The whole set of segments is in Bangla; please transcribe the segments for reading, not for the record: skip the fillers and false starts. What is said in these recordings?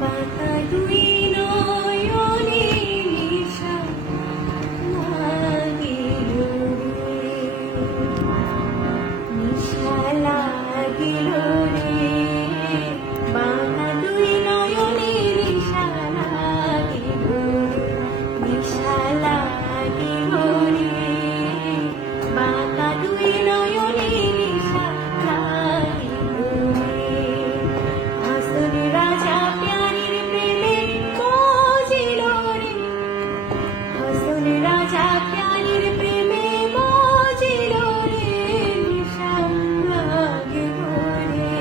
বাঁকা দুই নয়নে নিশা লাগিল রে, নিশা লাগিল রে, বাঁকা দুই নয়নে নিশা লাগিল রে, নিশা লাগিল রে, বাঁকা দুই নয়নে নিশা লাগিল রে। হাসন রাজা প্যারীর প্রেমে মজিল রে, হাসন রাজা প্যারীর প্রেমে মজিল রে, নিশা লাগিল রে,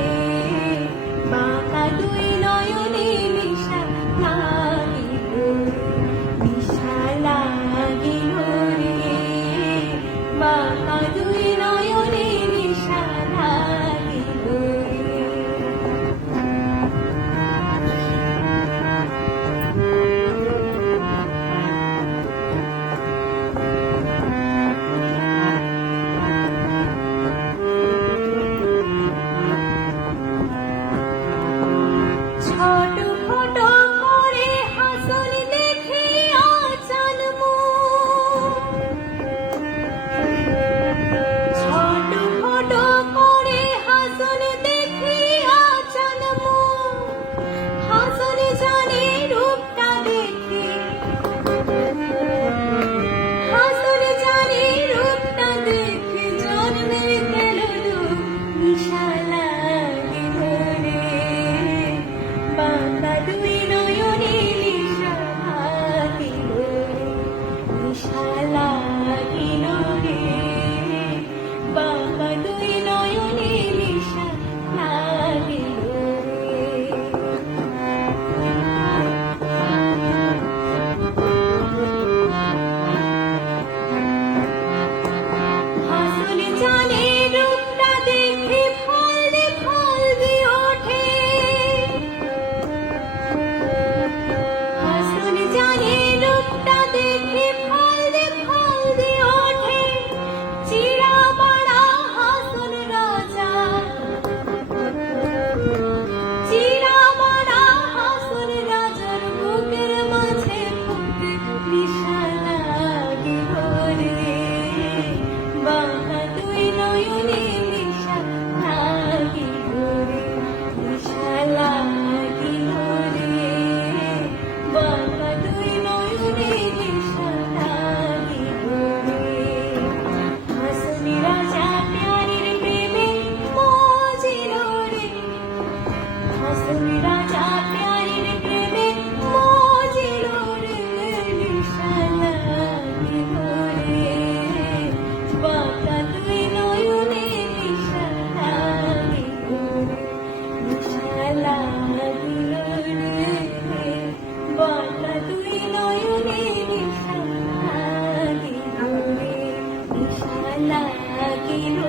বাঁকা দুই নয়নে নিশা লাগিল রে, নিশা লাগিল রে, বাঁকা দুই নয়নে নিশা লাগিল রে। ছটফট করে হাসন দেখে আচান মুখ, ছটফট করে হাসন দেখে আচান মুখ, হাসন জানে রূপটা দেখে, হাসন জানে রূপটা দেখে জন্মের গেল দুঃখ, নিশা লাগিল রে, বাঁকা দুই নয়নে নিশা লাগিল রে, নিশা লাগিল রে, বাঁকা দুই নয়নে নিশা লাগিল রে। হাসন জানে রূপটা দেখে ফলদি ওঠে, হাসন জানে রূপটা দেখে ফলদি ওঠে, চিড়া মারা হাসন রাজা, চিড়া মারা হাসন রাজার বুকের মাঝে ফুটে নিশা লাগিল রে, বাঁকা দুই নয়নে নিশা লাগিল রে, নিশা লাগিল রে, বাঁকা দুই নয়নে নিশা লাগিল রে। হাসন রাজা প্যারীর প্রেমে মজিল রে, হাসন রাজা প্যারীর প্রেমে মজিল রে, নিশা লাগিল রে, বাঁকা দুই নয়নে নিশা লাগিল রে, নিশা লাগিল রে, বাঁকা দুই নয়নে নিশা লাগিল রে, নিশা লাগিল